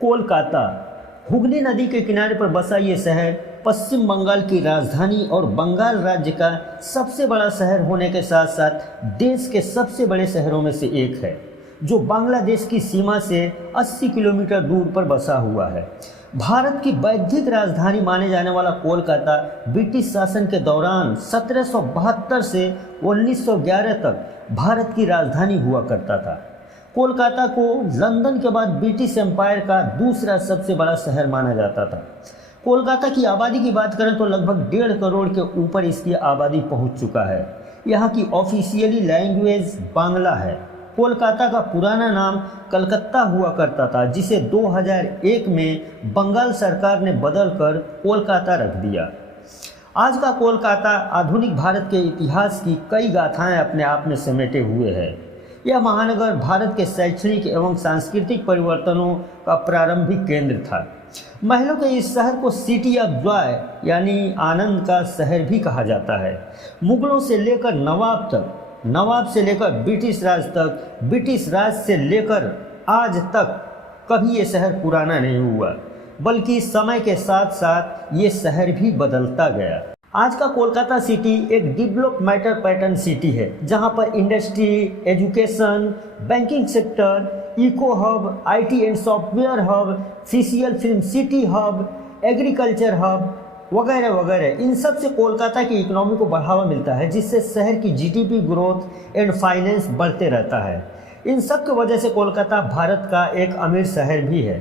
कोलकाता हुगली नदी के किनारे पर बसा ये शहर पश्चिम बंगाल की राजधानी और बंगाल राज्य का सबसे बड़ा शहर होने के साथ साथ देश के सबसे बड़े शहरों में से एक है, जो बांग्लादेश की सीमा से 80 किलोमीटर दूर पर बसा हुआ है। भारत की बौद्धिक राजधानी माने जाने वाला कोलकाता ब्रिटिश शासन के दौरान 1772 से 1911 तक भारत की राजधानी हुआ करता था। कोलकाता को लंदन के बाद ब्रिटिश एम्पायर का दूसरा सबसे बड़ा शहर माना जाता था। कोलकाता की आबादी की बात करें तो लगभग 1.5 करोड़ के ऊपर इसकी आबादी पहुंच चुका है। यहाँ की ऑफिशियली लैंग्वेज बांग्ला है। कोलकाता का पुराना नाम कलकत्ता हुआ करता था, जिसे 2001 में बंगाल सरकार ने बदलकर कोलकाता रख दिया। आज का कोलकाता आधुनिक भारत के इतिहास की कई गाथाएं अपने आप में समेटे हुए है। यह महानगर भारत के शैक्षणिक एवं सांस्कृतिक परिवर्तनों का प्रारंभिक केंद्र था। महलों के इस शहर को सिटी ऑफ जॉय यानी आनंद का शहर भी कहा जाता है। मुगलों से लेकर नवाब तक, नवाब से लेकर ब्रिटिश राज तक, ब्रिटिश राज से लेकर आज तक कभी ये शहर पुराना नहीं हुआ, बल्कि समय के साथ साथ ये शहर भी बदलता गया। आज का कोलकाता सिटी एक डेवलप मेट्रोपॉलिटन सिटी है, जहां पर industry, education, banking sector, eco hub, IT and software hub, CCL film city hub, agriculture hub वगैरह वगैरह, इन सब से कोलकाता की इकोनॉमी को बढ़ावा मिलता है, जिससे शहर की जीडीपी ग्रोथ एंड फाइनेंस बढ़ते रहता है। इन सब की वजह से कोलकाता भारत का एक अमीर शहर भी है।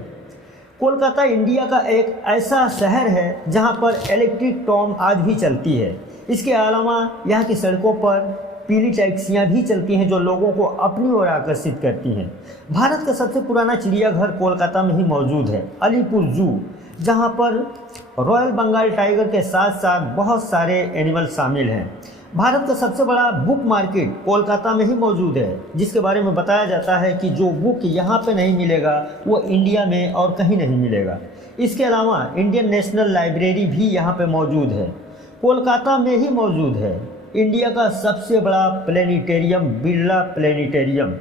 कोलकाता इंडिया का एक ऐसा शहर है जहां पर इलेक्ट्रिक ट्राम आज भी चलती है। इसके अलावा यहाँ की सड़कों पर पीली टैक्सियाँ भी चलती हैं, जो लोगों को अपनी ओर आकर्षित करती हैं। भारत का सबसे पुराना चिड़ियाघर कोलकाता में ही मौजूद है, अलीपुर जू, जहाँ पर रॉयल बंगाल टाइगर के साथ साथ बहुत सारे एनिमल शामिल हैं। भारत का सबसे बड़ा बुक मार्केट कोलकाता में ही मौजूद है, जिसके बारे में बताया जाता है कि जो बुक यहाँ पे नहीं मिलेगा वो इंडिया में और कहीं नहीं मिलेगा। इसके अलावा इंडियन नेशनल लाइब्रेरी भी यहाँ पे मौजूद है, कोलकाता में ही मौजूद है। इंडिया का सबसे बड़ा प्लेनेटेरियम बिरला प्लेनेटेरियम,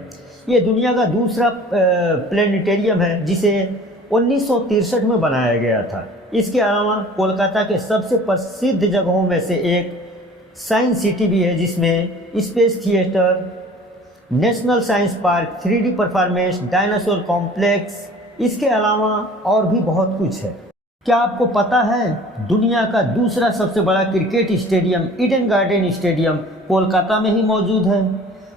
ये दुनिया का दूसरा प्लेनेटेरियम है, जिसे 1963 में बनाया गया था। इसके अलावा कोलकाता के सबसे प्रसिद्ध जगहों में से एक साइंस सिटी भी है, जिसमें space theatre, national science park, 3D performance, dinosaur complex, इसके अलावा और भी बहुत कुछ है। क्या आपको पता है दुनिया का दूसरा सबसे बड़ा cricket stadium Eden garden stadium Kolkata में ही मौजूद है।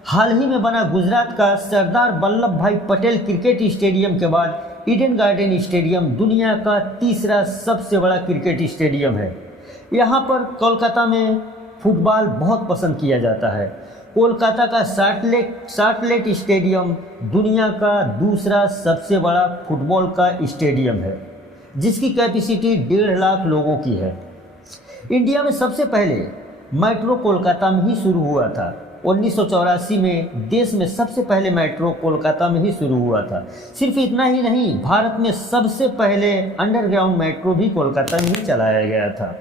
हाल ही में बना गुजरात का सरदार वल्लभ भाई पटेल क्रिकेट स्टेडियम के बाद ईडन गार्डन स्टेडियम दुनिया का तीसरा सबसे बड़ा क्रिकेट स्टेडियम है। यहाँ पर कोलकाता में फुटबॉल बहुत पसंद किया जाता है। कोलकाता का शार्लेट स्टेडियम दुनिया का दूसरा सबसे बड़ा फुटबॉल का स्टेडियम है, जिसकी कैपेसिटी 1.5 लाख लोगों की है। इंडिया में सबसे पहले मेट्रो कोलकाता में ही शुरू हुआ था। 1984 में देश में सबसे पहले मेट्रो कोलकाता में ही शुरू हुआ था। सिर्फ इतना ही नहीं, भारत में सबसे पहले अंडरग्राउंड मेट्रो भी कोलकाता में ही चलाया गया था।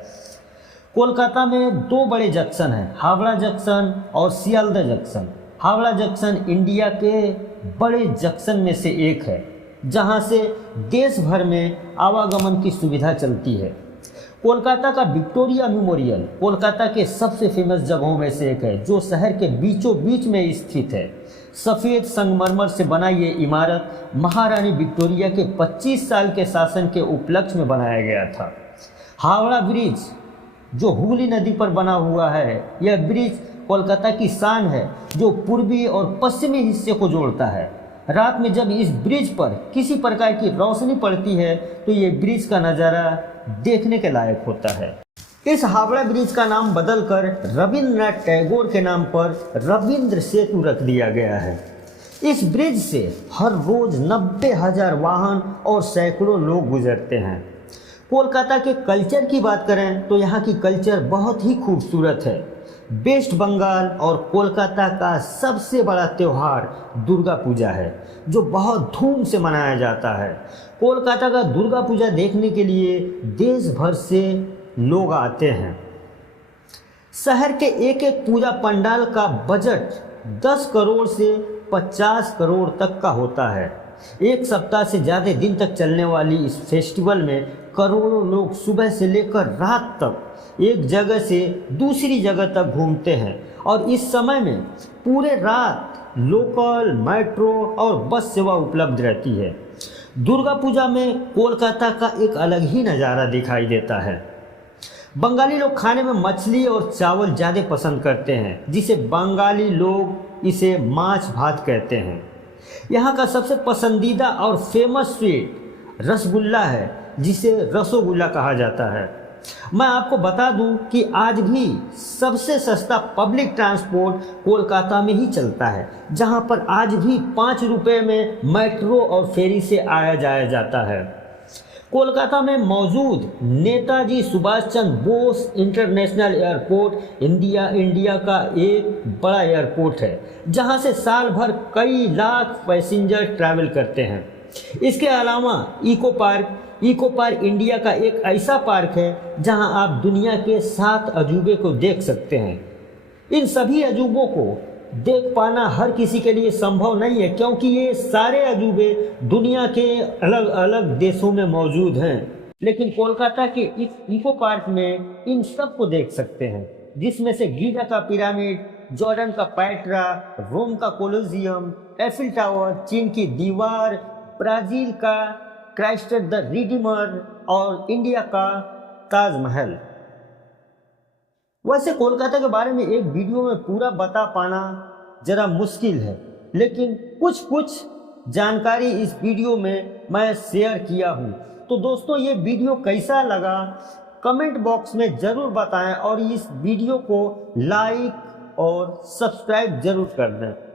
कोलकाता में 2 बड़े जंक्शन हैं, हावड़ा जंक्शन और Sealdah junction. Howrah junction India के बड़े जंक्शन में से एक है, जहां से देश भर में आवागमन की सुविधा चलती है। कोलकाता का विक्टोरिया मेमोरियल कोलकाता के सबसे फेमस जगहों में से एक है, जो शहर के बीचों बीच में स्थित है। सफ़ेद संगमरमर से बना ये इमारत महारानी विक्टोरिया के 25 साल के शासन के उपलक्ष्य में बनाया गया था। हावड़ा ब्रिज जो हुगली नदी पर बना हुआ है, यह ब्रिज कोलकाता की शान है, जो पूर्वी और पश्चिमी हिस्से को जोड़ता है। रात में जब इस ब्रिज पर किसी प्रकार की रोशनी पड़ती है तो ये ब्रिज का नज़ारा देखने के लायक होता है। इस हावड़ा ब्रिज का नाम बदलकर रविंद्रनाथ टैगोर के नाम पर रविंद्र सेतु रख दिया गया है। इस ब्रिज से हर रोज 90,000 वाहन और सैकड़ों लोग गुजरते हैं। कोलकाता के कल्चर की बात करें तो यहाँ की कल्चर बहुत ही खूबसूरत है। वेस्ट बंगाल और कोलकाता का सबसे बड़ा त्यौहार दुर्गा पूजा है, जो बहुत धूम से मनाया जाता है। कोलकाता का दुर्गा पूजा देखने के लिए देश भर से लोग आते हैं। शहर के एक एक पूजा पंडाल का बजट 10 करोड़ से 50 करोड़ तक का होता है। एक सप्ताह से ज़्यादा दिन तक चलने वाली इस फेस्टिवल में करोड़ों लोग सुबह से लेकर रात तक एक जगह से दूसरी जगह तक घूमते हैं और इस समय में पूरे रात लोकल, मेट्रो और बस सेवा उपलब्ध रहती है। दुर्गा पूजा में कोलकाता का एक अलग ही नज़ारा दिखाई देता है। बंगाली लोग खाने में मछली और चावल ज़्यादा पसंद करते हैं, जिसे बंगाली लोग इसे माछ भात कहते हैं। यहाँ का सबसे पसंदीदा और फेमस स्वीट रसगुल्ला है, जिसे रसोगुल्ला कहा जाता है। मैं आपको बता दूं कि आज भी सबसे सस्ता पब्लिक ट्रांसपोर्ट कोलकाता में ही चलता है, जहां पर आज भी 5 रुपये में मेट्रो और फेरी से आया जाया जाता है। कोलकाता में मौजूद Netaji Subhash Chandra Bose international airport India का एक बड़ा एयरपोर्ट है, जहां से साल भर कई लाख पैसेंजर ट्रैवल करते हैं। इसके अलावा इको पार्क इंडिया का एक ऐसा पार्क है जहां आप दुनिया के 7 अजूबे को देख सकते हैं। इन सभी अजूबों को देख पाना हर किसी के लिए संभव नहीं है, क्योंकि ये सारे अजूबे दुनिया के अलग अलग देशों में मौजूद हैं। लेकिन कोलकाता के इस इको पार्क में इन सब को देख सकते हैं, जिसमें से गीजा का पिरामिड, जॉर्डन का पेट्रा, रोम का कोलोसियम, एफिल टावर, चीन की दीवार, ब्राज़ील का क्राइस्ट द रिडीमर और इंडिया का ताजमहल। वैसे कोलकाता के बारे में एक वीडियो में पूरा बता पाना ज़रा मुश्किल है, लेकिन कुछ जानकारी इस वीडियो में मैं शेयर किया हूँ। तो दोस्तों, ये वीडियो कैसा लगा कमेंट बॉक्स में ज़रूर बताएं और इस वीडियो को लाइक और सब्सक्राइब ज़रूर कर दें।